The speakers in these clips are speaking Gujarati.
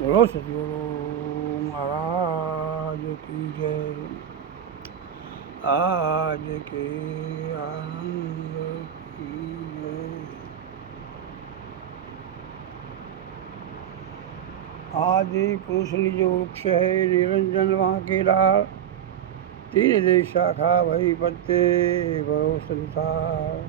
બોલો સદગુરુ મહારાજ કી જય. આજ કે આનંદ કી જય. आदि पुरुषनी जो वृक्ष है निरंजन वहाँ की डाल, तीन दे शाखा भई पत्ते भरो संसार।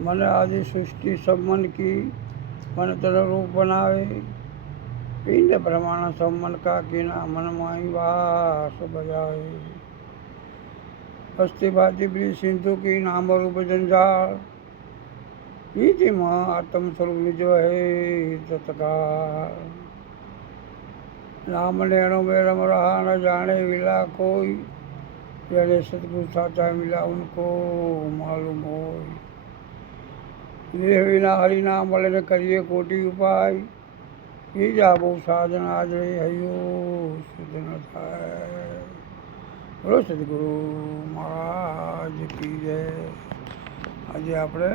मन आदि सृष्टि सब मन की, मन तन रूप बनावे, पिंड ब्रह्मांड सब मन का कीना, मन माही वास बजावे। हस्ती भाती ब्री सिंधु की नाम रूप जंजाल, नीति माँ आत्म स्वरूप निज है तत्काल। नाम नैणों में रम रहा न जाने मिला कोई, जैसे सतगुरु साचा मिला उनको मालूम हो। देह विना हरि नाम मले न करिए कोटि उपाय, ये जाबो साधन आज रे हयो सुध न थाय। बोलो सदगुरु महाराज की जय. આજે આપણે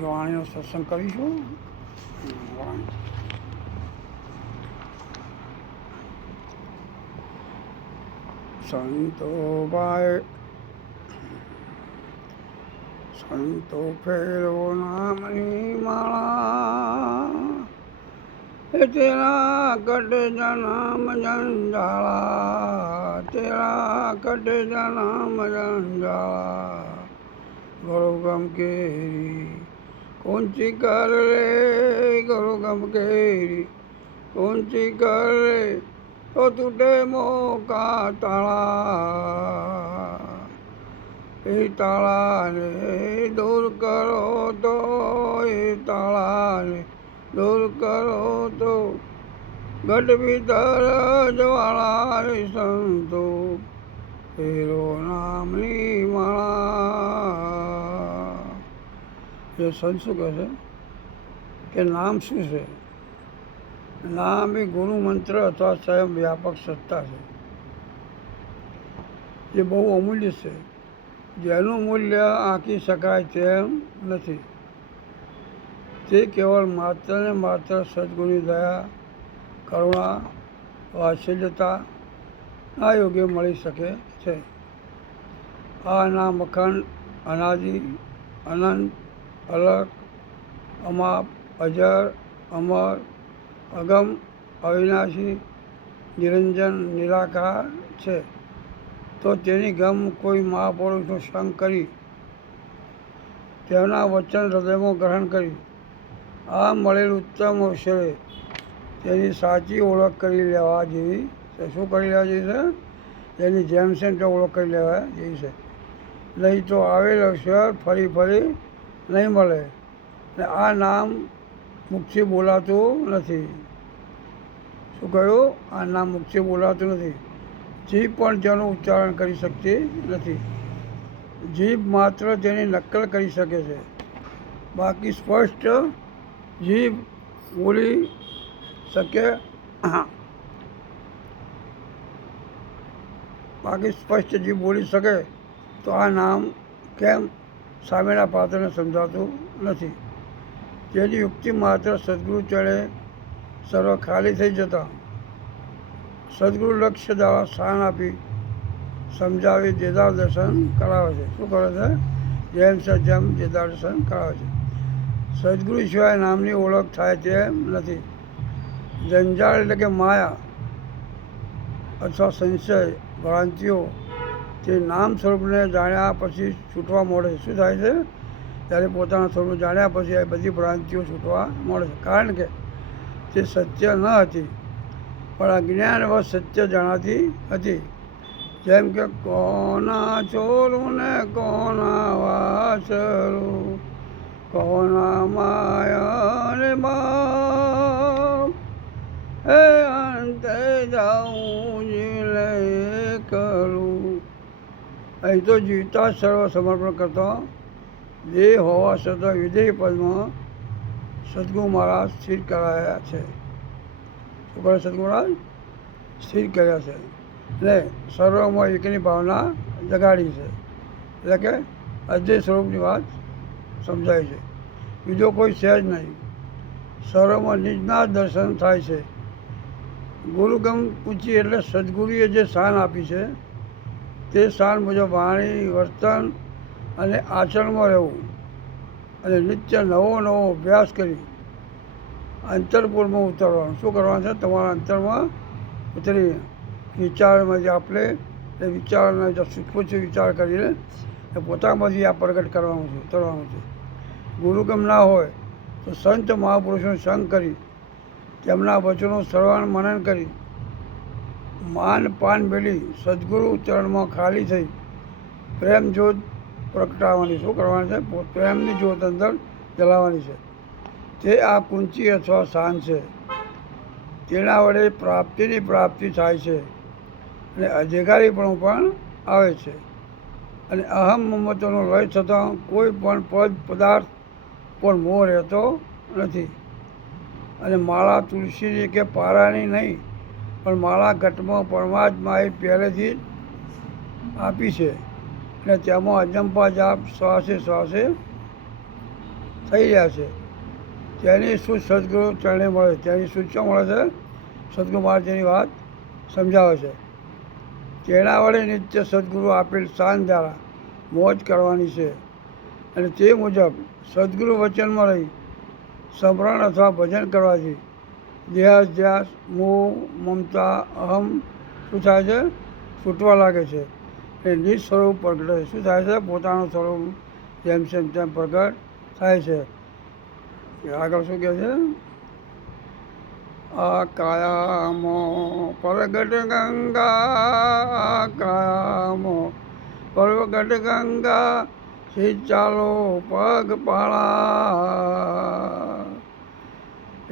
વાણીનો સત્સંગ કરીશું. સંતો ભાઈ સંતો ફેરવો નામની માળા, તેરા કટ જન્મ જંજાળા, તેરા કટ જન્મ જંજાળા. ગુરુ ગમ કેરી કોંચી કર રે, ગુરુ ગમ કેરી કોંચી કર રે, તો તૂટે મોકા તાળા. એ તાળાને દૂર કરો તો, એ તાળાને દૂર કરો તો, ગઢ ભીતર જ્વાળા રે સંતો ફેરો નામની માળા. એ સંત શું કહે છે કે નામ શું છે? નામ એ ગુરુ મંત્ર અથવા સ્વયં વ્યાપક સત્તા છે, જે બહુ અમૂલ્ય છે, જેનું મૂલ્ય આંકી શકાય તેમ નથી. તે કેવળ માત્ર ને માત્ર સદગુરુની દયા, કરુણા, વાત્સલ્યતા આ યોગ્ય મળી શકે છે. આ નામ અખંડ, અનાદિ, અનંત, અલગ, અમાપ, અજર, અમર, અગમ, અવિનાશી, નિરંજન, નિરાકાર છે. તો તેની ગમ કોઈ મહાપુરુષનો સંગ કરી, તેમના વચન હૃદયમાં ગ્રહણ કરી, આ મળેલ ઉત્તમ અવસરે તેની સાચી ઓળખ કરી લેવા જેવી છે. શું કરી લેવા જેવી છે? તેની જેમ છે તે ઓળખ કરી લેવા જેવી છે. નહીં તો આવેલ અવસર ફરી ફરી નહીં મળે. ને આ નામ મુખથી બોલાતું નથી. શું કહ્યું? આ નામ મુખથી બોલાતું નથી. જીભ પણ તેનું ઉચ્ચારણ કરી શકતી નથી. જીભ માત્ર તેની નકલ કરી શકે છે, બાકી સ્પષ્ટ જીભ બોલી શકે બાકી સ્પષ્ટ જીભ બોલી શકે તો આ નામ કેમ સામેના પાત્રને સમજાતું નથી? તેની યુક્તિ માત્ર સદગુરુ ચડે સર્વ ખાલી થઈ જતા સદગુરુ લક્ષ્ય દ્વારા સ્થાન આપી સમજાવી દેદાર દર્શન કરાવે છે. શું કરે છે? જેમ સજમ દેદાર દર્શન કરાવે છે. સદગુરુ સિવાય નામની ઓળખ થાય તેમ નથી. જંજાળ એટલે કે માયા અથવા સંશય, ભ્રાંતિઓ તે નામ સ્વરૂપને જાણ્યા પછી છૂટવા મળે છે. શું થાય છે? ત્યારે પોતાના સ્વરૂપ જાણ્યા પછી આ બધી ભ્રાંતિઓ છૂટવા મળે છે. કારણ કે તે સત્ય ન હતી, પણ અજ્ઞાનવશ સત્ય જણાતી હતી. જેમ કે કોના ચોરું ને કોના વાસરું, કોના માયા ને બાપ, હે અંતે જાઉં જીલે કરું. અહીં તો જીવતા સર્વ સમર્પણ કરતા દેહ હોવા છતાં વિદેહ પદમાં સદગુરુ મહારાજ સ્થિર કરાયા છે. શું કરે સદગુરુ મહારાજ? સ્થિર કર્યા છે ને સર્વમાં એકની ભાવના જગાડી છે. એટલે કે અદ્વૈત સ્વરૂપની વાત સમજાય છે. બીજો કોઈ છે જ નહીં. સર્વમાં નિજના દર્શન થાય છે. ગુરુગમ પૂછી એટલે સદગુરુએ જે શાન આપી છે તે શાન મુજબ વાણી, વર્તન અને આચરણમાં રહેવું અને નિત્ય નવો અભ્યાસ કરી અંતરપુરમાં ઉતરવાનું. શું કરવાનું છે? તમારા અંતરમાં ઉતરી વિચારમાંથી આપણે એ વિચારના સૂક્ષ્મ વિચાર કરીને એ પોતામાંથી આ પ્રગટ કરવાનું છે, ઉતરવાનું છે. ગુરુગમ ના હોય તો સંત મહાપુરુષોનો સંગ કરી તેમના વચનો શ્રવણ મનન કરી માન પાન મેળી સદગુરુ ચરણમાં ખાલી થઈ પ્રેમ જ્યોત પ્રગટાવવાની. શું કરવાની છે? પ્રેમની જ્યોત અંદર જલાવવાની છે. તે આ કુંચી અથવા શાન છે. તેના વડે પ્રાપ્તિની પ્રાપ્તિ થાય છે અને અધિકારીપણું પણ આવે છે અને અહમ મમત્વનો લય થતાં કોઈ પણ પદ પદાર્થ પર મોહ રહેતો નથી. અને માળા તુલસીની કે પારાની નહીં, પણ માળા ઘટમાં પરમાત્માએ પહેલેથી જ આપી છે અને તેમાં અજંપા જાપ શ્વાસે શ્વાસે થઈ રહ્યા છે. તેની શું સદગુરુ ચરણે મળે, તેની શું શું મળે છે? સદગુરુ મહારાજ તેની વાત સમજાવે છે. તેના વડે નિત્ય સદગુરુ આપેલ શાન દ્વારા મોજ કરવાની છે અને તે મુજબ સદગુરુ વચનમાં રહી સ્મરણ અથવા ભજન કરવાથી ધ્યાસ, મોહ, મમતા, અહમ શું થાય છે? છૂટવા લાગે છે. એ નિજ સ્વરૂપ પ્રગટે છે. શું થાય છે? પોતાનું સ્વરૂપ જેમ છે તેમ પ્રગટ થાય છે. આગળ શું કહે છે? આ કાયામાં પ્રગટ ગંગા, કાયામાં પ્રગટ ગંગા, શી ચાલો પગપાળા.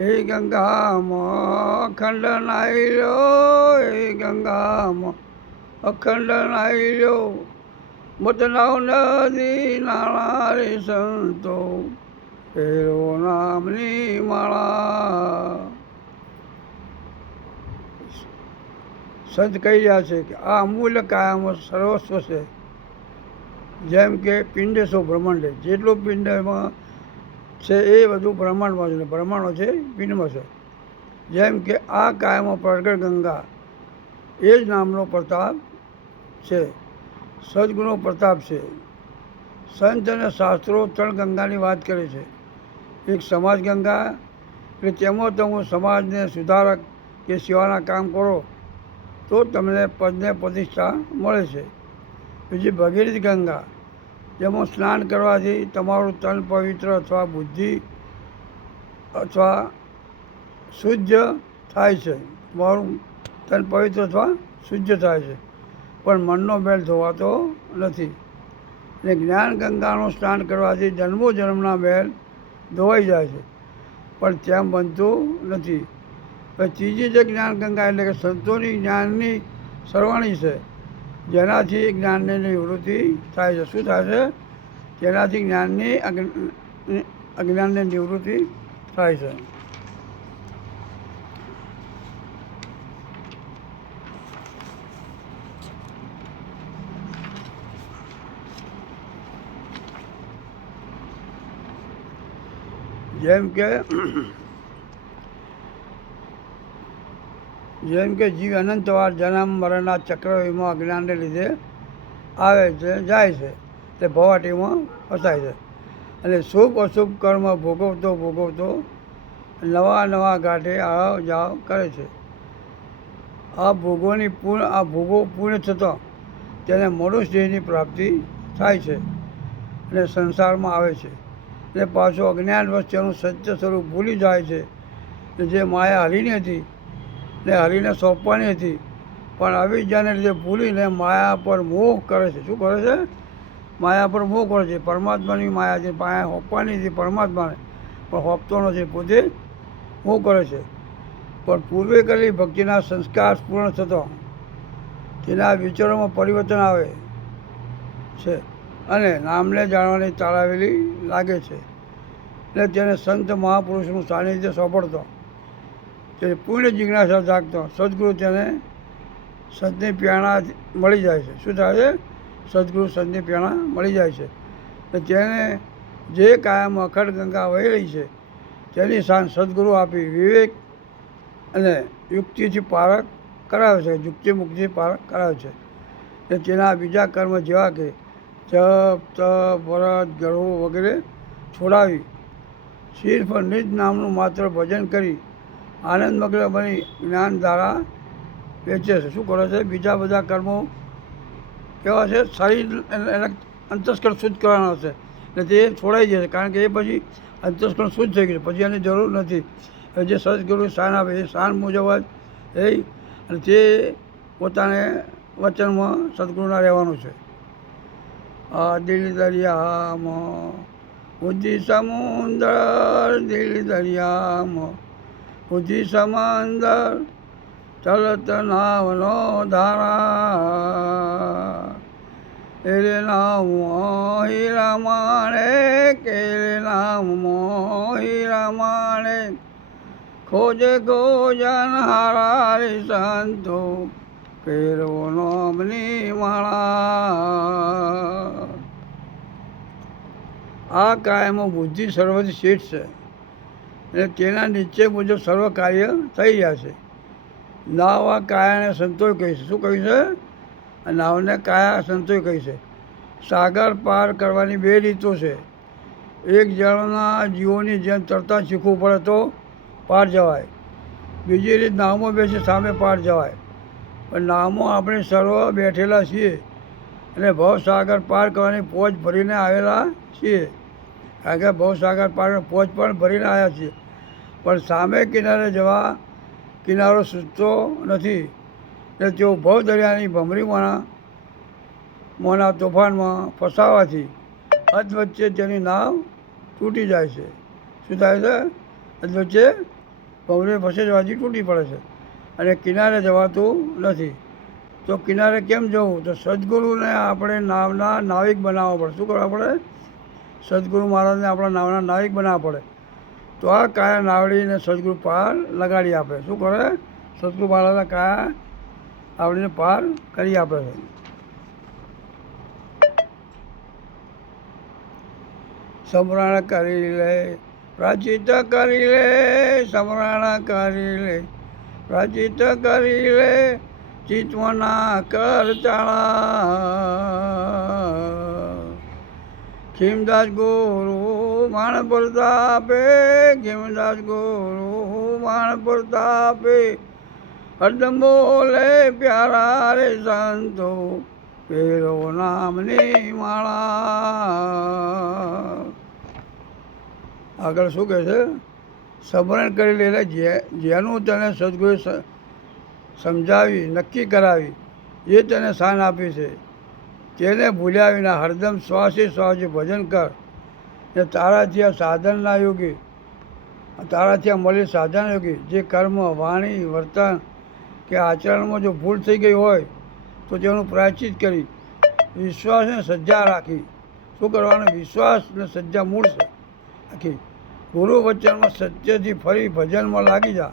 એ ગંગામાં અખંડ નાહી લો, એ ગંગામાં અખંડ નાહી લો, બતલાવ નદી નાળા રે સંતો, ફેરો નામની માળા. સંત કહી રહ્યા છે કે આ અમૂલ્ય કાયામાં સર્વસ્વ છે. જેમ કે પિંડેશો બ્રહ્માંડ, જેટલું પિંડમાં છે એ બધું બ્રહ્માંડમાં છે, બ્રહ્માંડો છે પિંડમાં છે. જેમ કે આ કાયામાં પ્રગટ ગંગા એ જ નામનો પ્રતાપ છે, સદગુણો પ્રતાપ છે. સંત અને શાસ્ત્રો ત્રણ ગંગાની વાત કરે છે. એક સમાજ ગંગા, એટલે તેમાં તમે સમાજને સુધારક કે સેવાના કામ કરો તો તમને પદને પ્રતિષ્ઠા મળે છે. બીજી ભગીરથ ગંગા, જેમાં સ્નાન કરવાથી તમારું તન પવિત્ર અથવા બુદ્ધિ અથવા શુદ્ધ થાય છે. તમારું તન પવિત્ર અથવા શુદ્ધ થાય છે, પણ મનનો મેલ ધોવાતો નથી. અને જ્ઞાન ગંગાનું સ્નાન કરવાથી જન્મો જન્મના મેલ ધોવાઈ જાય છે, પણ તેમ બનતું નથી. ત્રીજી જે જ્ઞાન ગંગા એટલે કે સંતોની જ્ઞાનની સરવાણી છે, જેનાથી જ્ઞાનની નિવૃત્તિ થાય છે. શું થાય છે? તેનાથી જ્ઞાનની અજ્ઞાનની નિવૃત્તિ થાય છે. જેમ કે જીવ અનંતવાર જન્મ મરણના ચક્રવ્યૂહમાં અજ્ઞાનને લીધે આવે છે, જાય છે, તે ભવાટીમાં ફસાય છે અને શુભ અશુભ કર્મ ભોગવતો નવા નવા ઘાટે આવ જાવ કરે છે. આ ભોગો પૂર્ણ થતાં તેને મનુષ્ય દેહની પ્રાપ્તિ થાય છે અને સંસારમાં આવે છે. એટલે પાછું અજ્ઞાનવશ તેનું સત્ય સ્વરૂપ ભૂલી જાય છે. જે માયા હરીની હતી ને હરીને સોંપવાની હતી, પણ અવિદ્યાને લીધે ભૂલીને માયા પર મોહ કરે છે. શું કરે છે? માયા પર મોહ કરે છે. પરમાત્માની માયા છે, માયા હોપવાની હતી પરમાત્માને, પણ હોપતો નથી, પોતે મોહ કરે છે. પણ પૂર્વે કરેલી ભક્તિના સંસ્કાર પૂર્ણ થતો તેના વિચારોમાં પરિવર્તન આવે છે અને નામને જાણવાની તાળાવેલી લાગે છે. એટલે તેને સંત મહાપુરુષનું સાનિધ્ય સોંપડતો, તે પૂર્ણ જિજ્ઞાસા જાગતો સદગુરુ તેને સંતની પ્રેરણા મળી જાય છે. શું થાય છે? સદગુરુ સંતની પ્રેરણા મળી જાય છે. તેને જે કાયમ અખંડ ગંગા વહી રહી છે તેની શાન સદગુરુ આપી વિવેક અને યુક્તિથી પારક કરાવે છે, યુક્તિ મુક્તિ પારક કરાવે છે. ને તેના બીજા કર્મ જેવા કે જપ તપ વ્રત ગળવું વગેરે છોડાવી સિર્ફ નિજ નામનું માત્ર ભજન કરી આનંદમગ્ન બની જ્ઞાન ધારા વેચે છે. શું કરે છે? બીજા બધા કર્મો કેવા છે? શરીર એના અંતસ્કરણ શુદ્ધ કરવાનો છે એટલે તે છોડાઈ જશે, કારણ કે એ પછી અંતસ્કરણ શુદ્ધ થઈ ગયું, પછી એની જરૂર નથી. હવે જે સદગુરુ શાન આપે એ શાન મુજબ જ એ અને તે પોતાને વચનમાં સદગુરુના રહેવાનું છે. આ દિલ દરિયામાં બુદ્ધિ સમુદર, દિલ દરિયામાં બુદ્ધિ સમંદર, ચલત નાવનો ધારા. એરે નામ હીરા માણે, કેરે નામ હીરા માણે, ખોજે ખોજન હારા રે સંતો, કેરવો નામની માળા. આ કાયમાં બુદ્ધિ સર્વથી શેઠ છે અને તેના નીચે મુજબ સર્વ કાર્ય થઈ રહ્યા છે. નાવ આ કાયાને સંતોષ કહી છે. શું કહ્યું છે? નાવને કાયા સંતોષ કહી છે. સાગર પાર કરવાની બે રીતો છે. એક જળના જીવોની જેમ તરતા શીખવું પડે તો પાર જવાય. બીજી રીત નાવમાં બેસી સામે પાર જવાય. પણ નાવમાં આપણે સર્વ બેઠેલા છીએ અને ભવસાગર પાર કરવાની પોચ ભરીને આવેલા છીએ. કારણ કે ભવસાગર પાર પોચ પણ ભરીને આવ્યા છીએ, પણ સામે કિનારે જવા કિનારો સૂચતો નથી. ને તેઓ ભવ દરિયાની ભમરીમાંના તોફાનમાં ફસાવાથી અધવચ્ચે તેની નાવ તૂટી જાય છે. શું થાય છે? અધવચ્ચે ભમરી ફસે જવાથી તૂટી પડે છે અને કિનારે જવાતું નથી. તો કિનારે કેમ જવું? તો સદગુરુને આપણે નાવના નાવિક બનાવવા પડે. શું કરવા પડે? સદગુરુ મહારાજને આપણા નાવના નાવિક બનાવવા પડે. તો આ કાયા નાવડીને સદગુરુ પાર લગાડી આપે. શું કરે? સદગુરુ મહારાજના કાયા આવડીને પાર કરી આપે છે. સમરણ કરી લે પ્રાચિત કરી લે, સમરણ કરી લે પ્રાચિત કરી લે, ચિત્તમના કર ચાળા. ખીમદાસ ગુરુ માણ પ્રતાપે, ખીમદાસ ગુરુ માણ પ્રતાપે, હરદમ બોલે પ્યારા રે સંતો, પેરો નામની માળા. આગળ શું કહે છે? સમરણ કરી લેલા જેનું તને સદગુરુએ સમજાવી નક્કી કરાવી એ તને શાન આપી છે, તેને ભૂલ્યા વિના હરદમ શ્વાસે શ્વાસે ભજન કર. ને તારાથી આ સાધનના યોગી, તારાથી આ મળેલ સાધન યોગી જે કર્મ વાણી વર્તન કે આચરણમાં જો ભૂલ થઈ ગઈ હોય તો તેનું પ્રાયશ્ચિત કરી વિશ્વાસને સજ્જા રાખી. શું કરવાનું? વિશ્વાસ ને સજ્જા મૂળ છે આખી. ગુરુ વચનમાં સત્યથી ફરી ભજનમાં લાગી જા.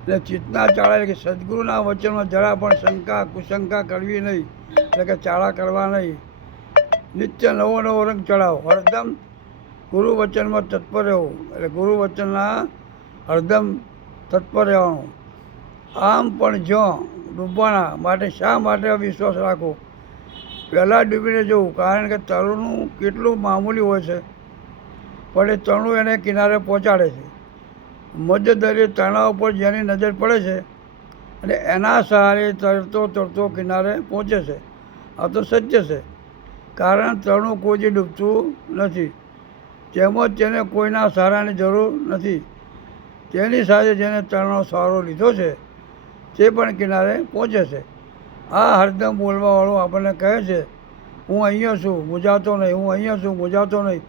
એટલે ચિત્તના ચાળા એટલે કે સદગુરુના વચનમાં જરા પણ શંકા કુશંકા કરવી નહીં, એટલે કે ચાળા કરવા નહીં. નિત્ય નવો નવો રંગ ચડાવો. હરદમ ગુરુ વચનમાં તત્પર રહેવું, એટલે ગુરુ વચનના હરદમ તત્પર રહેવાનું. આમ પણ જો ડૂબવાના માટે શા માટે વિશ્વાસ રાખવો? પહેલાં ડૂબીને જવું, કારણ કે તરણું કેટલું મામૂલી હોય છે, પણ એ તરણું એને કિનારે પહોંચાડે છે. મધ્ય દરિયે તણાવ પર જેની નજર પડે છે અને એના સહારે તરતો તરતો કિનારે પહોંચે છે. આ તો સત્ય છે, કારણ તરણું કોઈ જ ડૂબતું નથી. તેમજ તેને કોઈના સહારાની જરૂર નથી. તેની સાથે જેને તરણનો સહારો લીધો છે તે પણ કિનારે પહોંચે છે. આ હરદમ બોલવાવાળો આપણને કહે છે, હું અહીંયા છું, મૂંઝાતો નહીં. હું અહીંયા છું, મૂંઝાતો નહીં.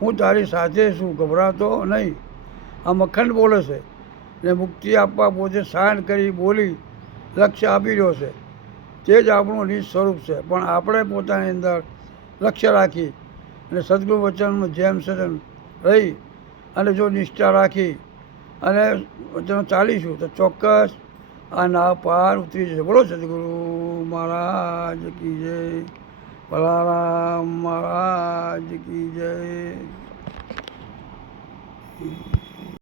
હું તારી સાથે છું, ગભરાતો નહીં. આ મખંડ બોલે છે ને મુક્તિ આપવા પોતે શાન કરી બોલી લક્ષ્ય આપી રહ્યો છે. તે જ આપણું નિજ સ્વરૂપ છે. પણ આપણે પોતાની અંદર લક્ષ્ય રાખી અને સદગુરુ વચનમાં જેમ સજન રહી અને જો નિષ્ઠા રાખી અને વચનો ચાલીશું તો ચોક્કસ આ નાવ પાર ઉતરી જશે. બોલો સદગુરુ મહારાજ કી જય, બલારામ મહારાજ કી જય.